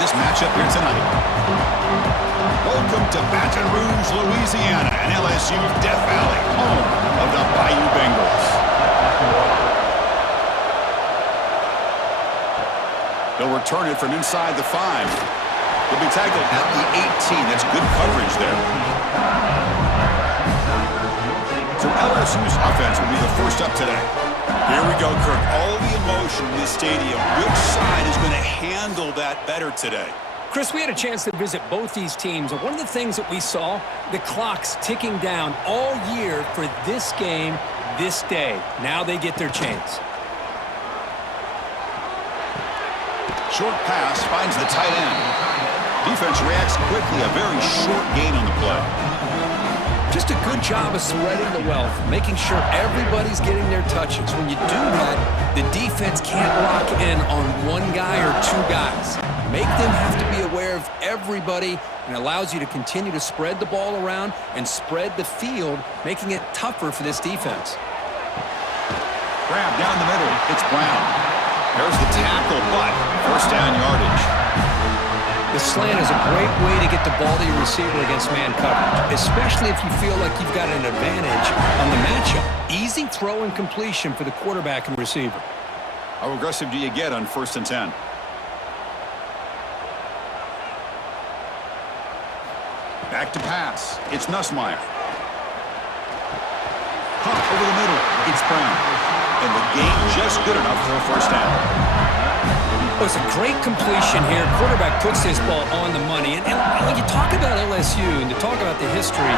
this matchup here tonight. Welcome to Baton Rouge, Louisiana, and LSU's Death Valley, home of the Bayou Bengals. They'll return it from inside the 5. He'll be tackled at the 18. That's good coverage there. So LSU's offense will be the first up today. Here we go, Kirk. All the emotion in this stadium. Which side is going to handle that better today? Chris, we had a chance to visit both these teams, and one of the things that we saw, the clock's ticking down all year for this game, this day. Now they get their chance. Short pass finds the tight end. Defense reacts quickly. A very short gain on the play. Just a good job of spreading the wealth, making sure everybody's getting their touches. When you do that, the defense can't lock in on one guy or two guys. Make them have to be aware of everybody, and allows you to continue to spread the ball around and spread the field, making it tougher for this defense. Grab down the middle. It's Brown. There's the tackle, but first down yardage. The slant is a great way to get the ball to your receiver against man coverage, especially if you feel like you've got an advantage on the matchup. Easy throw and completion for the quarterback and receiver. How aggressive do you get on 1st and 10? Back to pass. It's Nussmeier. Pump over the middle. It's Brown. And the gain just good enough for a first down. Oh, it's a great completion here. Quarterback puts this ball on the money. And when you talk about LSU and to talk about the history,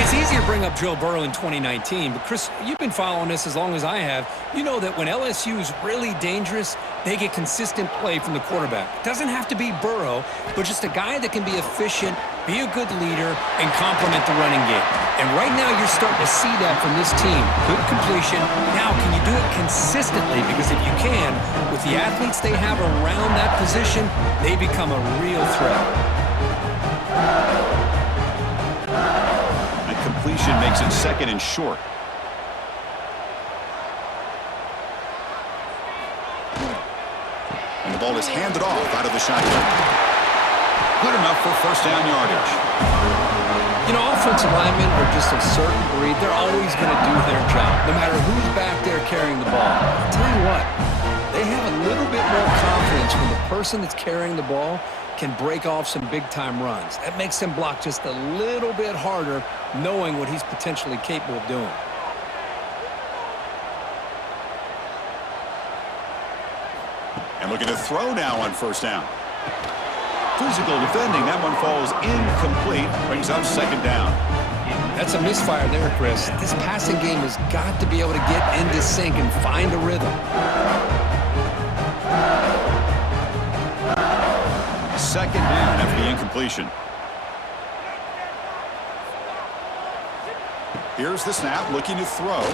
it's easy to bring up Joe Burrow in 2019. But, Chris, you've been following this as long as I have. You know that when LSU is really dangerous, they get consistent play from the quarterback. It doesn't have to be Burrow, but just a guy that can be efficient, be a good leader, and complement the running game. And right now you're starting to see that from this team. Good completion. Now, can you do it consistently? Because if you can, with the athletes they have around that position, they become a real threat. And completion makes it 2nd and short. And the ball is handed off out of the shotgun. Good enough for first down yardage. You know, offensive linemen are just a certain breed. They're always going to do their job, no matter who's back there carrying the ball. I'll tell you what, they have a little bit more confidence when the person that's carrying the ball can break off some big-time runs. That makes them block just a little bit harder, knowing what he's potentially capable of doing. And looking to throw now on first down. Physical defending. That one falls incomplete. Brings up 2nd down. That's a misfire there, Chris. This passing game has got to be able to get into sync and find a rhythm. 2nd down after the incompletion. Here's the snap, looking to throw.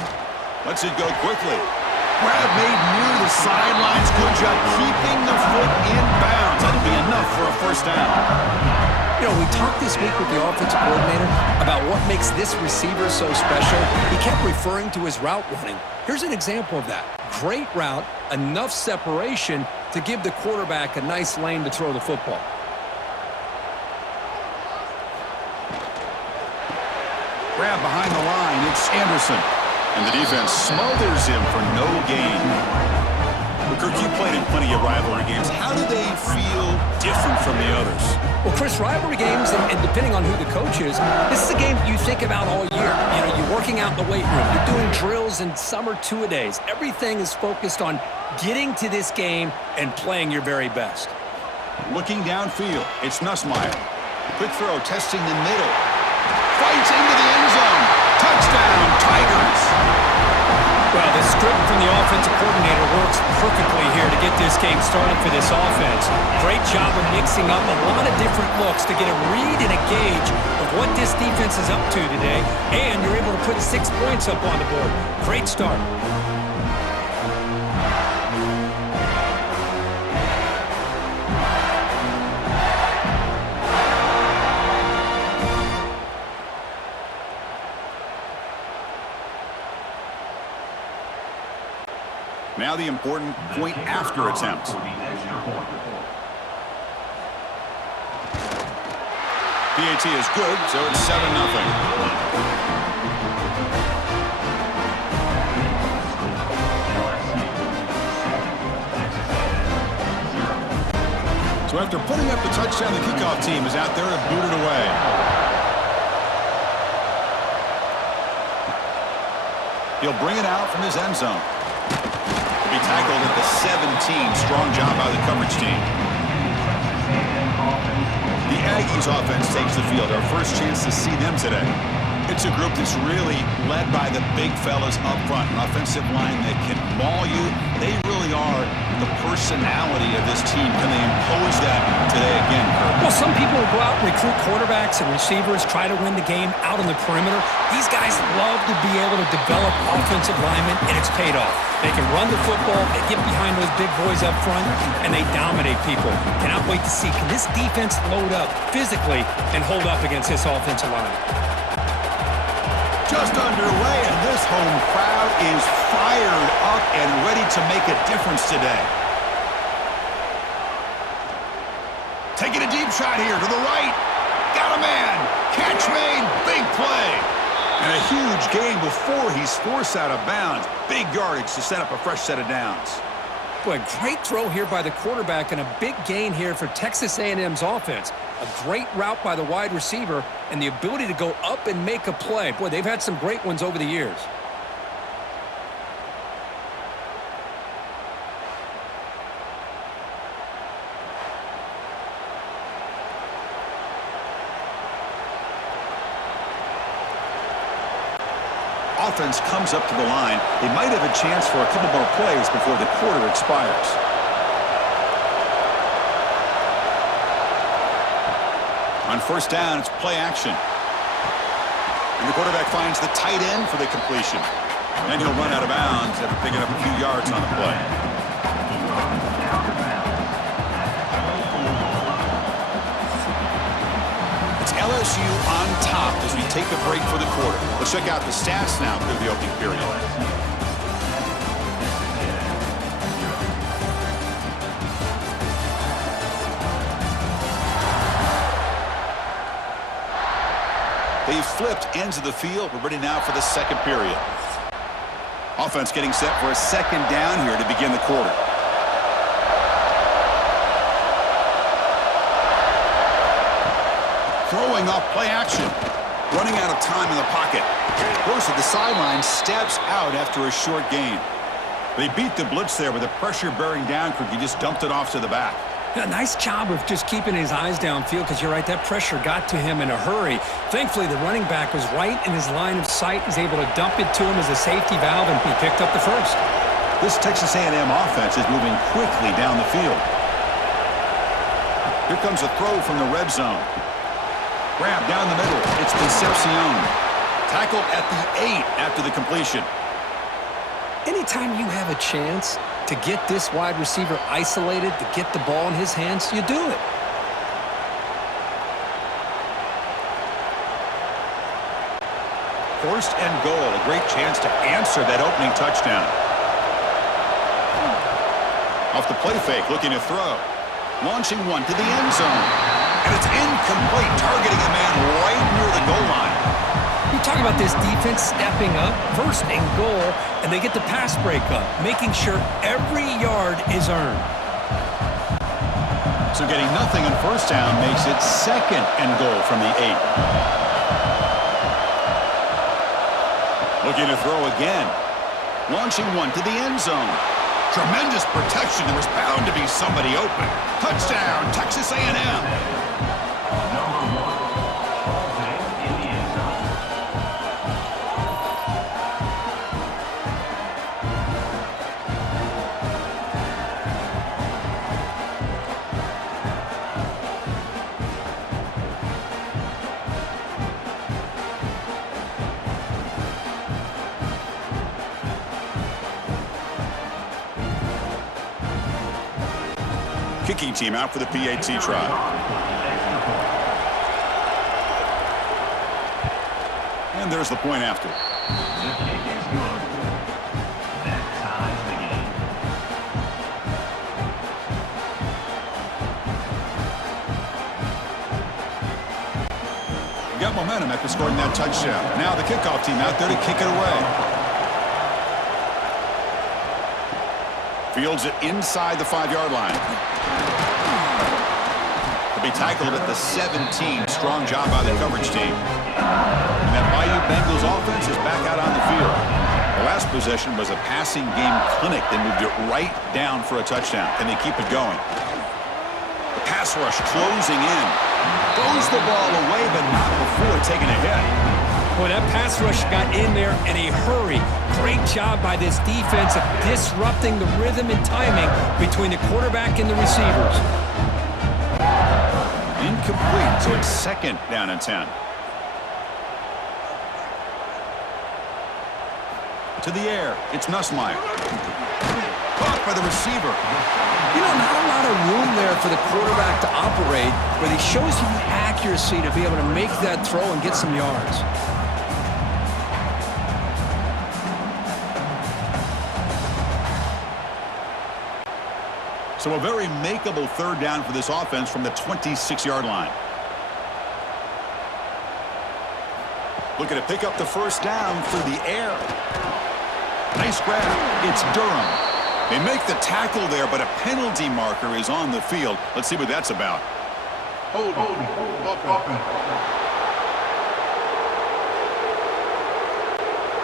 Lets it go quickly. Grab made near the sidelines. Good job keeping the foot in bounds. That'll be enough for a first down. You know, we talked this week with the offensive coordinator about what makes this receiver so special. He kept referring to his route running. Here's an example of that. Great route, enough separation to give the quarterback a nice lane to throw the football. Grab behind the line. It's Anderson. And the defense smothers him for no gain. But Kirk, you played in plenty of rivalry games. How do they feel different from the others? Well, Chris, rivalry games, and depending on who the coach is, this is a game you think about all year. You know, you're working out in the weight room. You're doing drills and summer two-a-days. Everything is focused on getting to this game and playing your very best. Looking downfield, it's Nussmeier. Quick throw, testing the middle. Fights into the end zone. Touchdown, Tigers. Well, the script from the offensive coordinator works perfectly here to get this game started for this offense. Great job of mixing up a lot of different looks to get a read and a gauge of what this defense is up to today, and you're able to put 6 points up on the board. Great start. Now the important point after attempt. PAT is good, so it's 7-0. So after putting up the touchdown, the kickoff team is out there to boot it away. He'll bring it out from his end zone. He'll be tackled at the 17. Strong job by the coverage team. The Aggies offense takes the field. Our first chance to see them today. It's a group that's really led by the big fellas up front. An offensive line that can maul you. They really are the personality of this team. Can they impose that today again, Kirk? Well, some people will go out and recruit quarterbacks and receivers, try to win the game out on the perimeter. These guys love to be able to develop offensive linemen, and it's paid off. They can run the football, they get behind those big boys up front, and they dominate people. Cannot wait to see, can this defense load up physically and hold up against this offensive line? Just underway, and this home crowd is fired up and ready to make a difference today. Taking a deep shot here to the right. Got a man. Catch made. Big play. And a huge gain before he's forced out of bounds. Big yardage to set up a fresh set of downs. Boy, great throw here by the quarterback and a big gain here for Texas A&M's offense. A great route by the wide receiver and the ability to go up and make a play. Boy, they've had some great ones over the years. Offense comes up to the line. They might have a chance for a couple more plays before the quarter expires. On first down, it's play action. And the quarterback finds the tight end for the completion. And he'll run out of bounds after picking up a few yards on the play. It's LSU on top as we take a break for the quarter. Let's check out the stats now through the opening period. They've flipped ends of the field. We're ready now for the second period. Offense getting set for a second down here to begin the quarter. Throwing off play action. Running out of time in the pocket. Goes to the sideline, steps out after a short gain. They beat the blitz there with the pressure bearing down. He just dumped it off to the back. A nice job of just keeping his eyes downfield because you're right, that pressure got to him in a hurry. Thankfully, the running back was right in his line of sight. He's able to dump it to him as a safety valve, and he picked up the first. This Texas A&M offense is moving quickly down the field. Here comes a throw from the red zone. Grab down the middle. It's Concepcion. Tackled at the 8 after the completion. Anytime you have a chance to get this wide receiver isolated, to get the ball in his hands, you do it. First and goal, a great chance to answer that opening touchdown. Off the play fake, looking to throw. Launching one to the end zone. And it's incomplete, targeting a man right near the goal line. You talk about this defense stepping up, first and goal, and they get the pass breakup, making sure every yard is earned. So getting nothing on first down makes it second and goal from the 8. Looking to throw again. Launching one to the end zone. Tremendous protection. There was bound to be somebody open. Touchdown, Texas A&M. Kicking team out for the PAT try. And there's the point after. got momentum after scoring that touchdown. Now the kickoff team out there to kick it away. Fields it inside the 5-yard line. To be tackled at the 17. Strong job by the coverage team. And that Bayou Bengals offense is back out on the field. The last possession was a passing game clinic. They moved it right down for a touchdown. Can they keep it going? The pass rush closing in. Throws the ball away, but not before taking a hit. Boy, that pass rush got in there in a hurry. Great job by this defense of disrupting the rhythm and timing between the quarterback and the receivers. Incomplete, so it's 2nd down and 10. To the air, it's Nussmeier. Caught by the receiver. You know, not a lot of room there for the quarterback to operate, but he shows you the accuracy to be able to make that throw and get some yards. So a very makeable 3rd down for this offense from the 26-yard line. Looking to pick up the 1st down through the air. Nice grab. It's Durham. They make the tackle there, but a penalty marker is on the field. Let's see what that's about. Hold.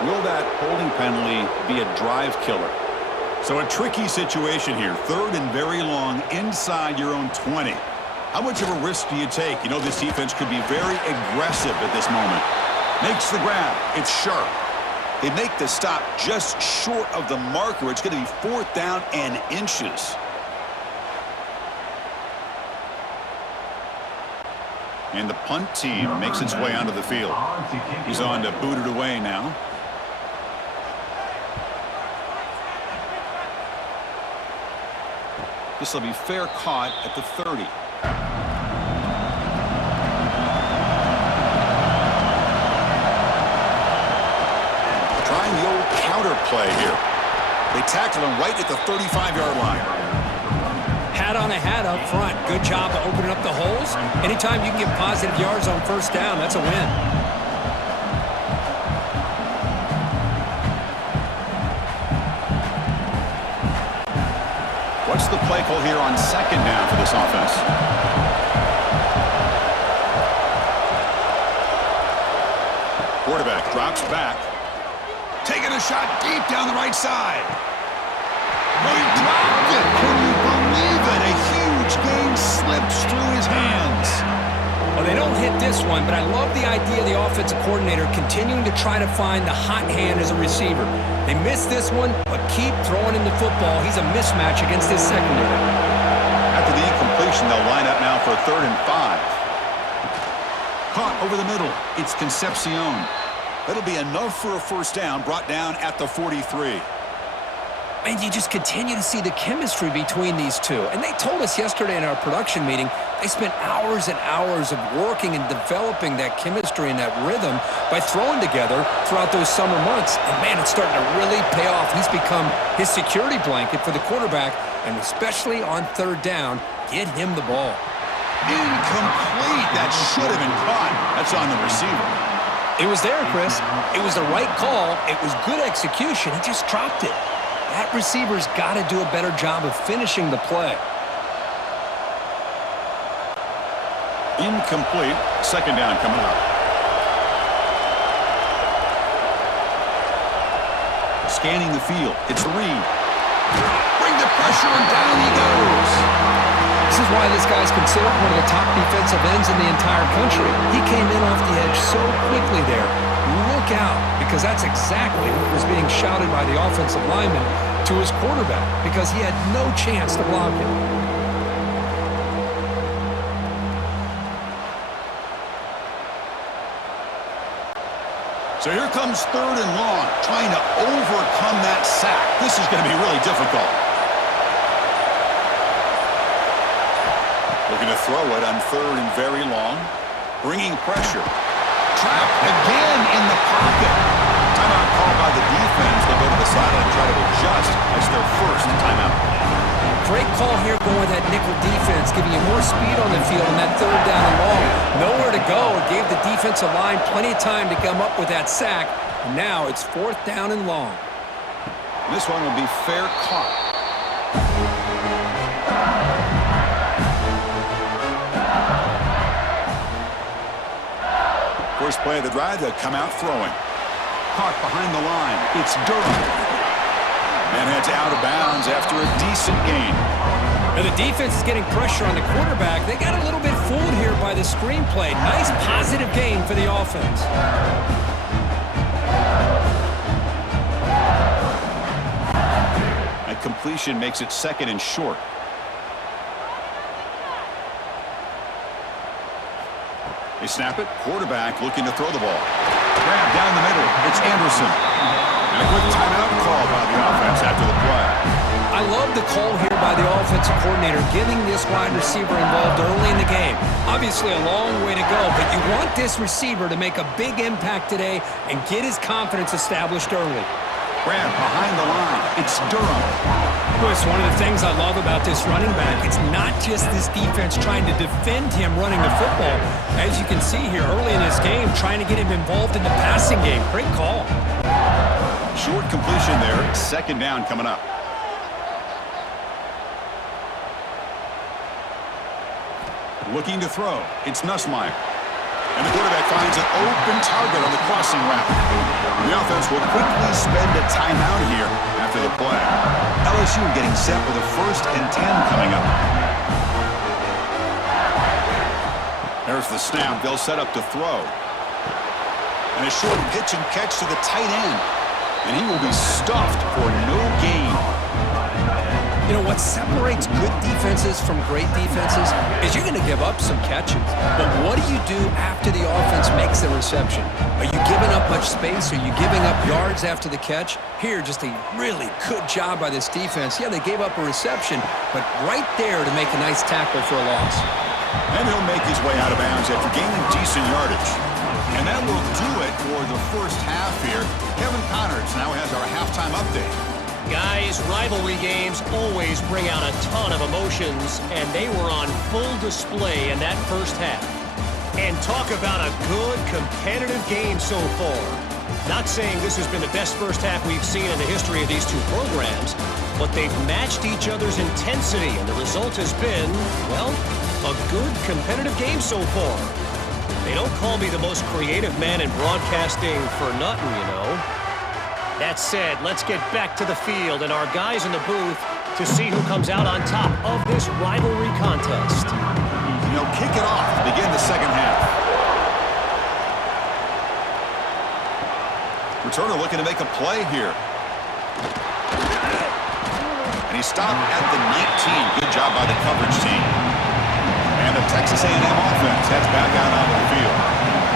Will that holding penalty be a drive killer? So a tricky situation here. 3rd and very long inside your own 20. How much of a risk do you take? You know this defense could be very aggressive at this moment. Makes the grab. It's sharp. They make the stop just short of the marker. It's going to be 4th down and inches. And the punt team makes its way onto the field. He's on to boot it away now. This will be fair caught at the 30. Trying the old counter play here. They tackle him right at the 35-yard line. Hat on a hat up front. Good job of opening up the holes. Anytime you can get positive yards on 1st down, that's a win. What's the play call here on 2nd down for this offense? Quarterback drops back. Taking a shot deep down the right side. Oh, he dropped it. Can you believe it? A huge gain slips through his hands. Well, they don't hit this one, but I love the idea of the offensive coordinator continuing to try to find the hot hand as a receiver. They missed this one, but keep throwing him the football. He's a mismatch against his secondary. After the incompletion, they'll line up now for 3rd and 5. Caught over the middle. It's Concepcion. That'll be enough for a 1st down, brought down at the 43. And you just continue to see the chemistry between these two. And they told us yesterday in our production meeting, they spent hours and hours of working and developing that chemistry and that rhythm by throwing together throughout those summer months. And, man, it's starting to really pay off. He's become his security blanket for the quarterback, and especially on 3rd down, get him the ball. Incomplete. That should have been caught. That's on the receiver. It was there, Chris. It was the right call. It was good execution. He just dropped it. That receiver's got to do a better job of finishing the play. Incomplete. 2nd down coming up. Scanning the field. It's Reed. Bring the pressure, and down he goes. This is why this guy's considered one of the top defensive ends in the entire country. He came in off the edge so quickly there. Look out, because that's exactly what was being shouted by the offensive lineman to his quarterback, because he had no chance to block him. So here comes 3rd and long, trying to overcome that sack. This is going to be really difficult. Looking to throw it on 3rd and very long. Bringing pressure. Trapped again in the pocket. Timeout called by the defense. They'll go to the sideline and try to adjust. That's their 1st timeout. Great call here going with that nickel defense, giving you more speed on the field on that 3rd down and long. Nowhere to to go. It gave the defensive line plenty of time to come up with that sack. And now it's 4th down and long. This one will be fair caught. First play of the drive, they'll come out throwing. Caught behind the line. It's Durham. And heads out of bounds after a decent gain. Now the defense is getting pressure on the quarterback. They got a little bit fooled here by the screenplay. Nice positive gain for the offense. A completion makes it 2nd and short. They snap it. Quarterback looking to throw the ball. Grab down the middle. It's Anderson. And a quick timeout call by the offense after the play. I love the call here by the offensive coordinator, getting this wide receiver involved early in the game. Obviously a long way to go, but you want this receiver to make a big impact today and get his confidence established early. Grab behind the line. It's Durham. It's one of the things I love about this running back. It's not just this defense trying to defend him running the football. As you can see here early in this game, trying to get him involved in the passing game. Great call. Short completion there. 2nd down coming up. Looking to throw. It's Nussmeier. And the quarterback finds an open target on the crossing route. The offense will quickly spend a timeout here after the play. LSU getting set with a 1st and 10 coming up. There's the snap. They'll set up to throw. And a short pitch and catch to the tight end. And he will be stuffed for no gain. You know, what separates good defenses from great defenses is you're going to give up some catches. But what do you do after the offense makes the reception? Are you giving up much space? Are you giving up yards after the catch? Here, just a really good job by this defense. Yeah, they gave up a reception, but right there to make a nice tackle for a loss. And he'll make his way out of bounds after gaining decent yardage. And that will do it for the first half here. Kevin Connors now has our halftime update. Guys, rivalry games always bring out a ton of emotions, and they were on full display in that first half. And talk about a good, competitive game so far. Not saying this has been the best first half we've seen in the history of these two programs, but they've matched each other's intensity, and the result has been, well, a good, competitive game so far. They don't call me the most creative man in broadcasting for nothing, you know. That said, let's get back to the field and our guys in the booth to see who comes out on top of this rivalry contest. He'll kick it off to begin the second half. Returner looking to make a play here. And he stopped at the 19. Good job by the coverage team. And the Texas A&M offense heads back out onto the field.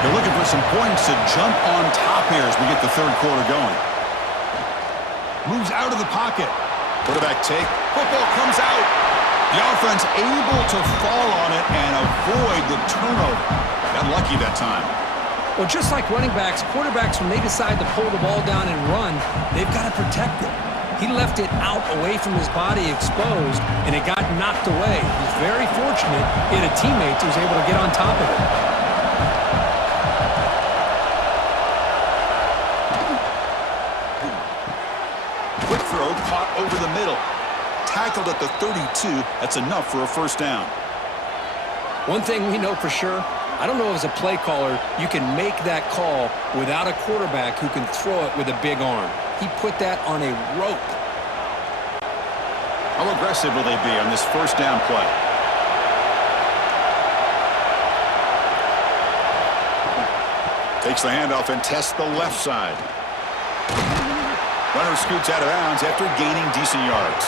They're looking for some points to jump on top here as we get the third quarter going. Moves out of the pocket. Quarterback take. Football comes out. The offense able to fall on it and avoid the turnover. Got lucky that time. Well, just like running backs, quarterbacks, when they decide to pull the ball down and run, they've got to protect it. He left it out away from his body exposed, and it got knocked away. He was very fortunate he had a teammate who was able to get on top of it. Quick throw, caught over the middle. Tackled at the 32. That's enough for a first down. One thing we know for sure, I don't know as a play caller, you can make that call without a quarterback who can throw it with a big arm. He put that on a rope. How aggressive will they be on this first down play? Takes the handoff and tests the left side. Runner scoots out of bounds after gaining decent yards.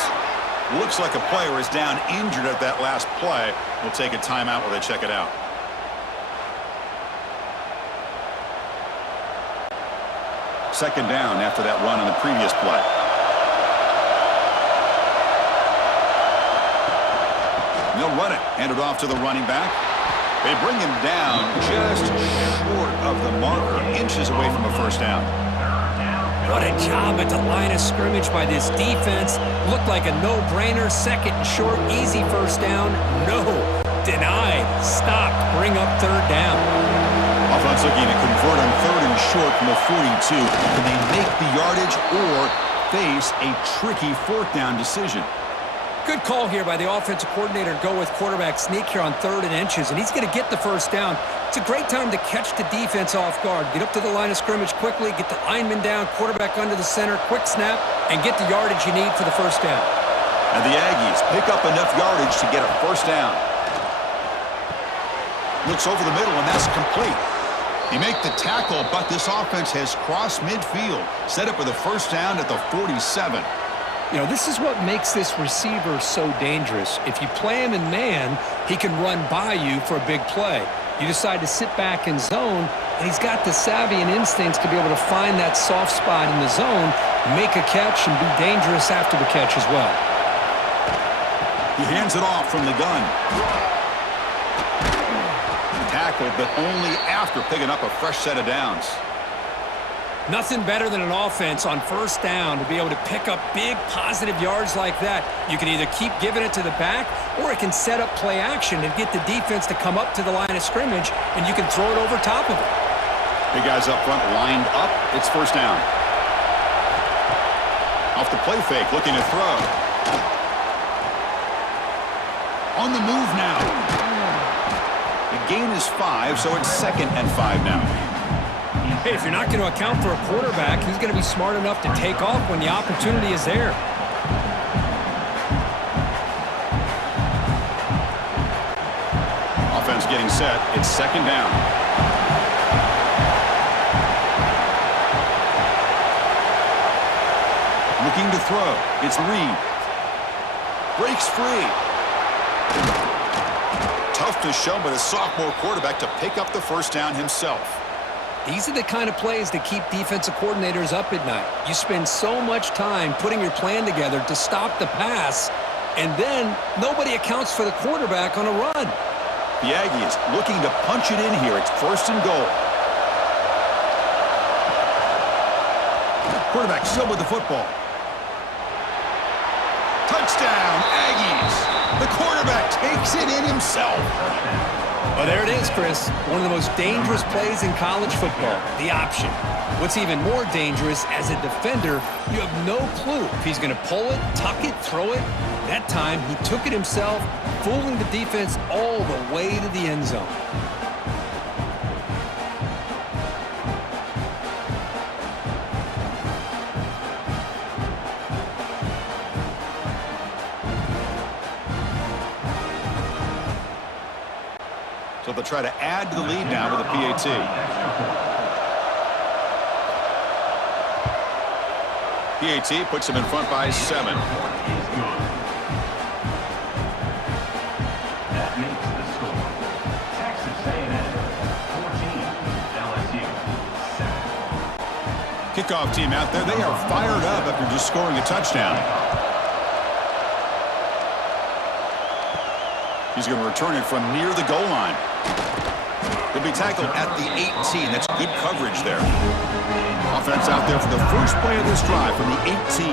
Looks like a player is down injured at that last play. We'll take a timeout while they check it out. Second down after that run on the previous play. And they'll run it. Hand it off to the running back. They bring him down just short of the marker, inches away from a first down. What a job at the line of scrimmage by this defense. Looked like a no-brainer. Second and short, easy first down. No. Denied. Stopped. Bring up third down. Offense looking to convert on third and short from the 42. Can they make the yardage or face a tricky fourth down decision? Good call here by the offensive coordinator to go with quarterback sneak here on third and inches, and he's going to get the first down. It's a great time to catch the defense off guard. Get up to the line of scrimmage quickly, get the lineman down, quarterback under the center, quick snap, and get the yardage you need for the first down. And the Aggies pick up enough yardage to get a first down. Looks over the middle, and that's complete. He make the tackle, but this offense has crossed midfield. Set up with a first down at the 47. You know, this is what makes this receiver so dangerous. If you play him in man, he can run by you for a big play. You decide to sit back in zone, and he's got the savvy and instincts to be able to find that soft spot in the zone, make a catch, and be dangerous after the catch as well. He hands it off from the gun. Tackled, but only after picking up a fresh set of downs. Nothing better than an offense on first down to be able to pick up big positive yards like that. You can either keep giving it to the back, or it can set up play action and get the defense to come up to the line of scrimmage, and you can throw it over top of it. Big guys up front lined up. It's first down. Off the play fake, looking to throw. On the move now. The gain is 5, so it's 2nd and 5 now. Hey, if you're not going to account for a quarterback, he's going to be smart enough to take off when the opportunity is there. Offense getting set. It's 2nd down. Looking to throw. It's Reed. Breaks free. Tough to show, but a sophomore quarterback to pick up the first down himself. These are the kind of plays that keep defensive coordinators up at night. You spend so much time putting your plan together to stop the pass, and then nobody accounts for the quarterback on a run. The Aggies looking to punch it in here. It's 1st and goal. Quarterback still with the football. Touchdown, Aggies! The quarterback takes it in himself. Well, there it is, Chris. One of the most dangerous plays in college football, the option. What's even more dangerous, as a defender, you have no clue if he's going to pull it, tuck it, throw it. That time, he took it himself, fooling the defense all the way to the end zone. So they'll try to add to the lead now with a PAT. PAT puts them in front by 7. That makes the score. Texas A&M 14, LSU 7. Kickoff team out there. They are fired up after just scoring a touchdown. He's going to return it from near the goal line. He'll be tackled at the 18. That's good coverage there. Offense out there for the first play of this drive from the 18.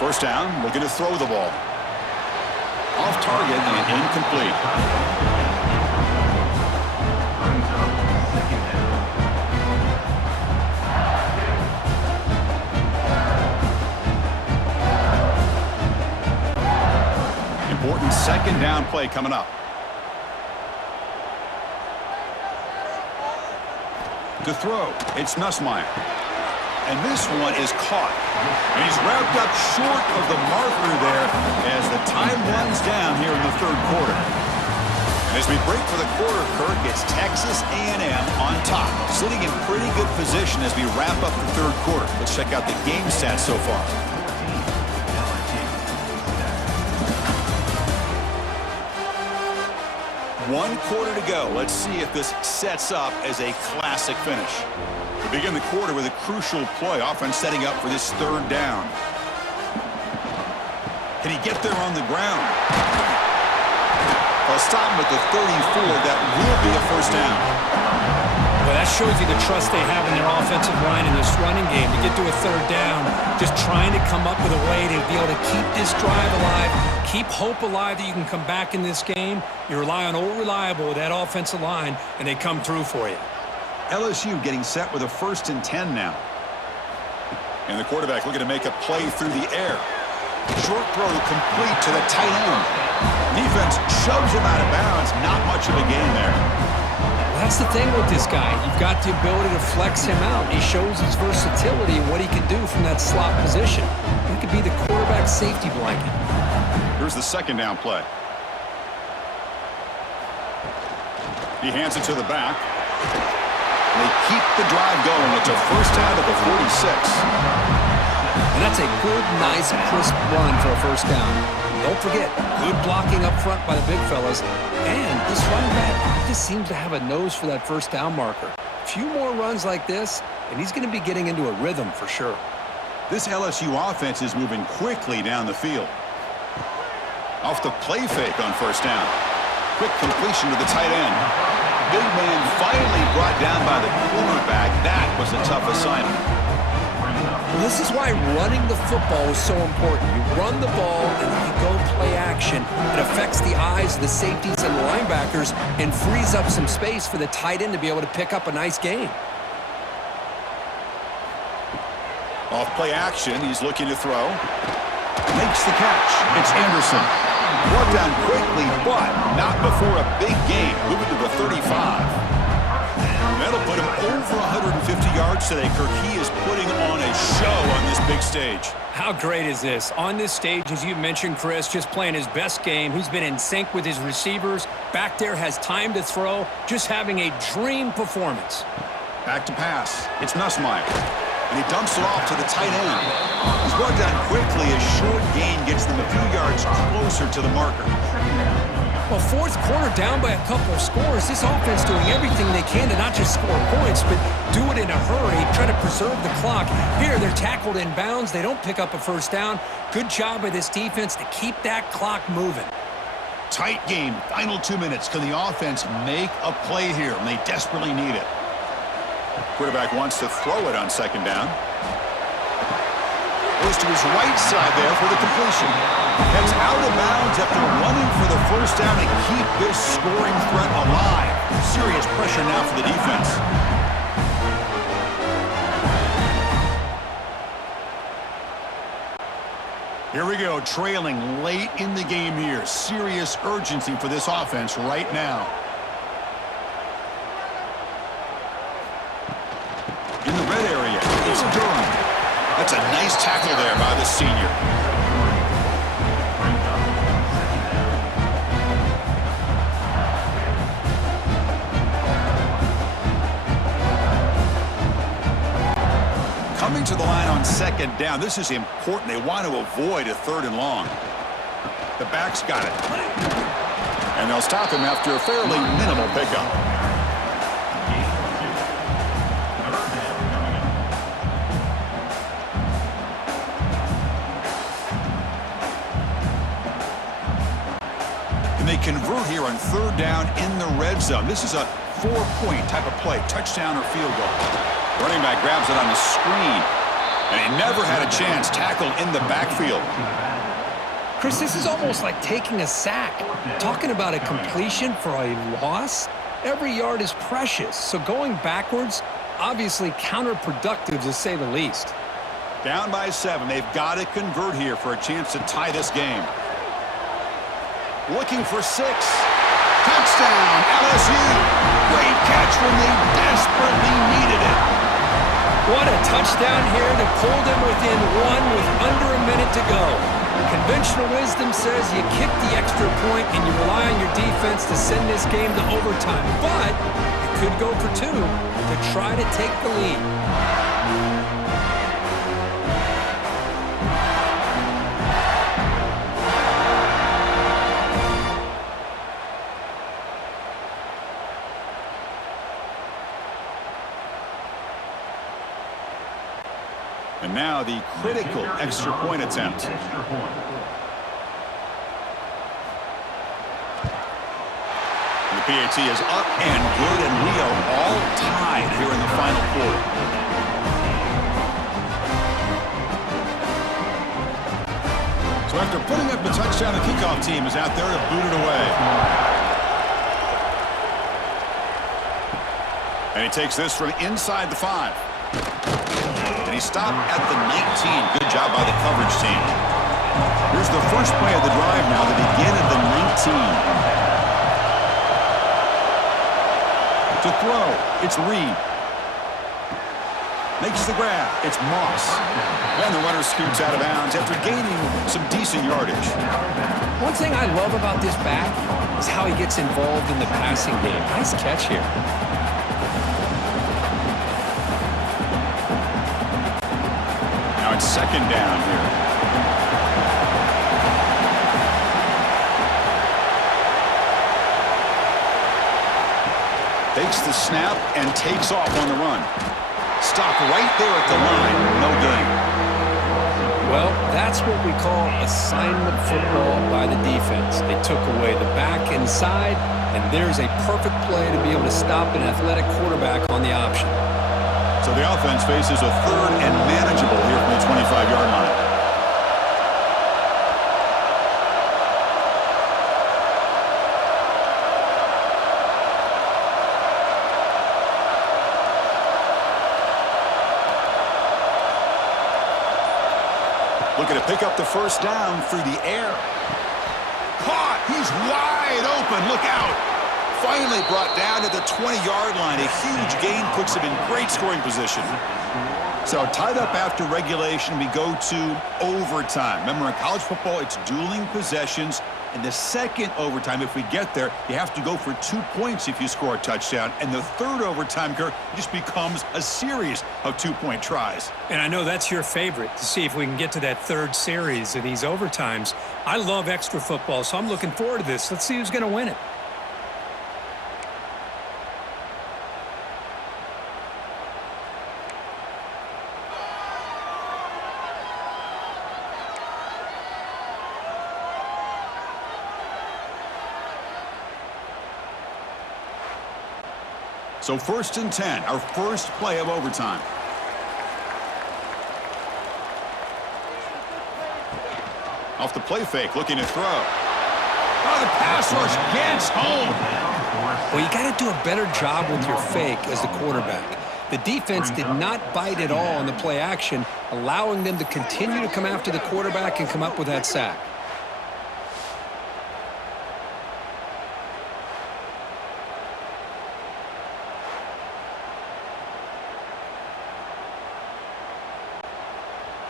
First down, looking to throw the ball. Off target and incomplete. Important 2nd down play coming up. To throw, it's Nussmeier. And this one is caught. And he's wrapped up short of the marker there as the time runs down here in the 3rd quarter. And as we break for the quarter, Kirk, it's Texas A&M on top, sitting in pretty good position as we wrap up the 3rd quarter. Let's check out the game stats so far. One quarter to go. Let's see if this sets up as a classic finish. We begin the quarter with a crucial play. Offense setting up for this 3rd down. Can he get there on the ground? I'll stop him at the 34. That will be a first down. Well, that shows you the trust they have in their offensive line in this running game to get to a third down, just trying to come up with a way to be able to keep this drive alive, keep hope alive that you can come back in this game. You rely on old reliable with that offensive line, and they come through for you. LSU getting set with a 1st and 10 now. And the quarterback looking to make a play through the air. Short throw complete to the tight end. Defense shoves him out of bounds. Not much of a gain there. That's the thing with this guy. You've got the ability to flex him out. He shows his versatility and what he can do from that slot position. He could be the quarterback safety blanket. Here's the 2nd down play. He hands it to the back. They keep the drive going. It's a 1st down at the 46. And that's a good, nice, crisp run for a 1st down. Don't forget, good blocking up front by the big fellas. And this running back, he just seems to have a nose for that 1st down marker. A few more runs like this, and he's going to be getting into a rhythm for sure. This LSU offense is moving quickly down the field. Off the play fake on 1st down. Quick completion to the tight end. Big man finally brought down by the cornerback. That was a tough assignment. Well, this is why running the football is so important. You run the ball and then you go play action. It affects the eyes of the safeties and the linebackers and frees up some space for the tight end to be able to pick up a nice gain. Off play action, he's looking to throw. Makes the catch. It's Anderson. Brought down quickly, but not before a big gain. Moving to the 35. That'll put him over 150 yards today. Kirk, he is putting on a show on this big stage. How great is this? On this stage, as you mentioned, Chris, just playing his best game. He's been in sync with his receivers. Back there, has time to throw. Just having a dream performance. Back to pass. It's Nussmeier. And he dumps it off to the tight end. He's brought down quickly. A short gain gets them a few yards closer to the marker. Well, 4th quarter down by a couple of scores. This offense doing everything they can to not just score points, but do it in a hurry, try to preserve the clock. Here, they're tackled in bounds. They don't pick up a 1st down. Good job by this defense to keep that clock moving. Tight game. Final 2 minutes. Can the offense make a play here? And they desperately need it. Quarterback wants to throw it on 2nd down. Goes to his right side there for the completion. Heads out of bounds after running for the 1st down to keep this scoring threat alive. Serious pressure now for the defense. Here we go, trailing late in the game here. Serious urgency for this offense right now. In the red area, it's Durham. That's a nice tackle there by the senior. Coming to the line on 2nd down. This is important. They want to avoid a 3rd and long. The back's got it. And they'll stop him after a fairly minimal pickup. They convert here on 3rd down in the red zone. This is a 4-point type of play, touchdown or field goal. Running back grabs it on the screen, and he never had a chance. Tackled in the backfield. Chris, this is almost like taking a sack. Talking about a completion for a loss, every yard is precious. So going backwards, obviously counterproductive to say the least. Down by 7. They've got to convert here for a chance to tie this game. Looking for 6. Touchdown, LSU. Great catch when they desperately needed it. What a touchdown here to pull them within 1 with under a minute to go. Conventional wisdom says you kick the extra point and you rely on your defense to send this game to overtime. But you could go for 2 to try to take the lead. And now the critical extra point attempt. The PAT is up and good, and we are all tied here in the final quarter. So after putting up the touchdown, the kickoff team is out there to boot it away. And he takes this from inside the 5. And he stopped at the 19. Good job by the coverage team. Here's the first play of the drive now to begin at the 19. To throw, it's Reed. Makes the grab. It's Moss. And the runner scoots out of bounds after gaining some decent yardage. One thing I love about this back is how he gets involved in the passing game. Nice catch here. Now it's second down here. Takes the snap and takes off on the run. Stop right there at the line. No gain. Well, that's what we call assignment football by the defense. They took away the back inside, and there's a perfect play to be able to stop an athletic quarterback on the option. So the offense faces a third and manageable here from the 25-yard line. Looking to pick up the first down through the air. Caught! He's wide open. Look out! Finally brought down to the 20-yard line. A huge gain puts him in great scoring position. So tied up after regulation, we go to overtime. Remember, in college football, it's dueling possessions. In the second overtime, if we get there, you have to go for 2 points if you score a touchdown. And the third overtime, Kirk, just becomes a series of 2-point tries. And I know that's your favorite, to see if we can get to that third series of these overtimes. I love extra football, so I'm looking forward to this. Let's see who's going to win it. So 1st and 10, our first play of overtime. Off the play fake, looking to throw. Oh, the pass rush gets home. Well, you got to do a better job with your fake as the quarterback. The defense did not bite at all on the play action, allowing them to continue to come after the quarterback and come up with that sack.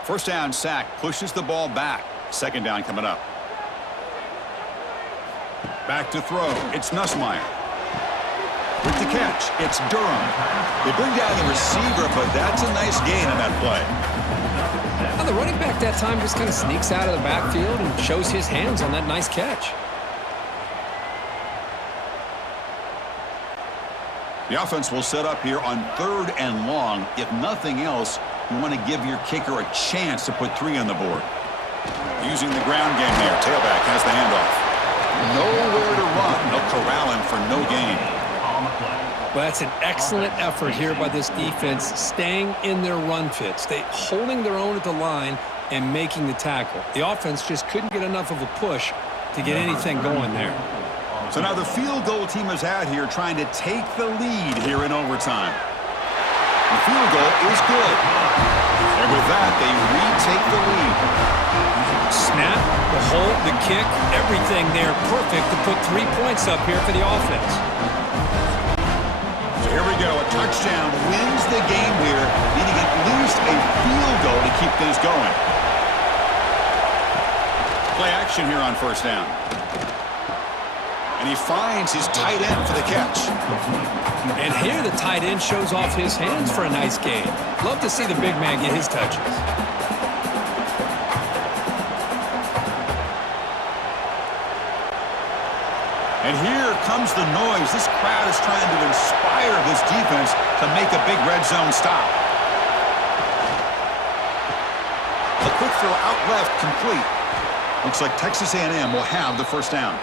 First down sack, pushes the ball back. Second down coming up. Back to throw. It's Nussmeier. With the catch, it's Durham. They bring down the receiver, but that's a nice gain on that play. Now the running back that time just kind of sneaks out of the backfield and shows his hands on that nice catch. The offense will set up here on 3rd and long. If nothing else, you want to give your kicker a chance to put 3 on the board. Using the ground game there. Tailback has the handoff. Nowhere to run. They'll corral him for no gain. Well, that's an excellent effort here by this defense, staying in their run fits. They holding their own at the line and making the tackle. The offense just couldn't get enough of a push to get anything going there. So now the field goal team is out here trying to take the lead here in overtime. The field goal is good. And with that, they retake the lead. Snap, the hold, the kick, everything there perfect to put 3 points up here for the offense. So here we go. A touchdown wins the game here, needing at least a field goal to keep things going. Play action here on first down. And he finds his tight end for the catch. And here the tight end shows off his hands for a nice gain. Love to see the big man get his touches. And here comes the noise. This crowd is trying to inspire this defense to make a big red zone stop. A quick throw out left, complete. Looks like Texas A&M will have the first down.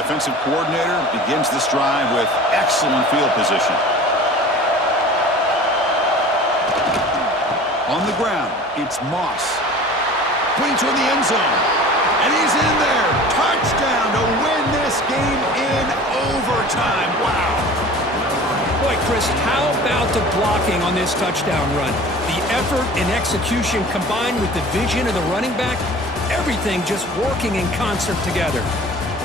The offensive coordinator begins this drive with excellent field position. On the ground, it's Moss. Putting toward the end zone. And he's in there. Touchdown to win this game in overtime. Wow. Boy, Chris, how about the blocking on this touchdown run? The effort and execution combined with the vision of the running back, everything just working in concert together.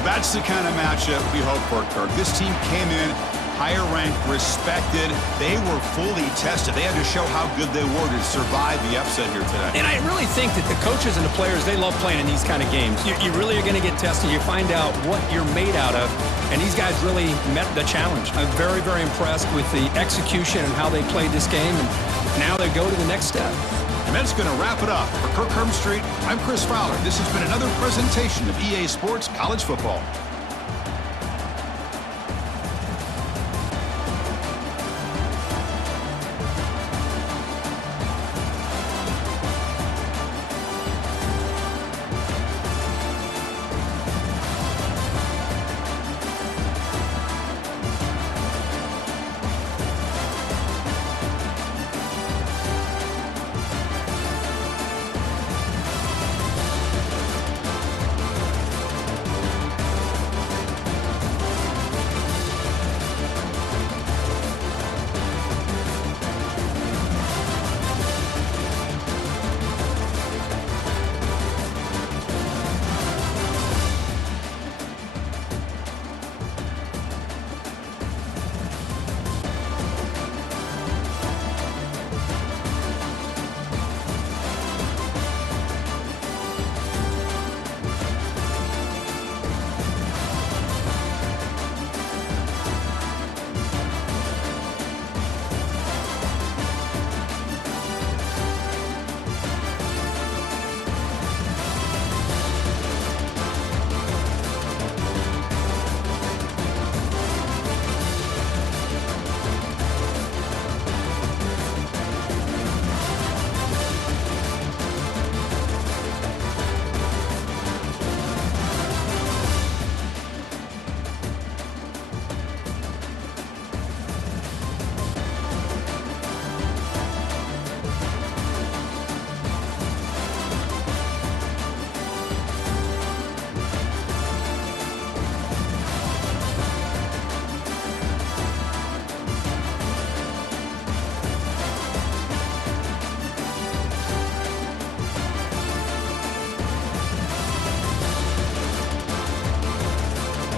That's the kind of matchup we hope for, Kirk. This team came in higher ranked, respected. They were fully tested. They had to show how good they were to survive the upset here today. And I really think that the coaches and the players, they love playing in these kind of games. You really are going to get tested. You find out what you're made out of. And these guys really met the challenge. I'm very, very impressed with the execution and how they played this game. And now they go to the next step. And that's going to wrap it up. For Kirk Street, I'm Chris Fowler. This has been another presentation of EA Sports College Football.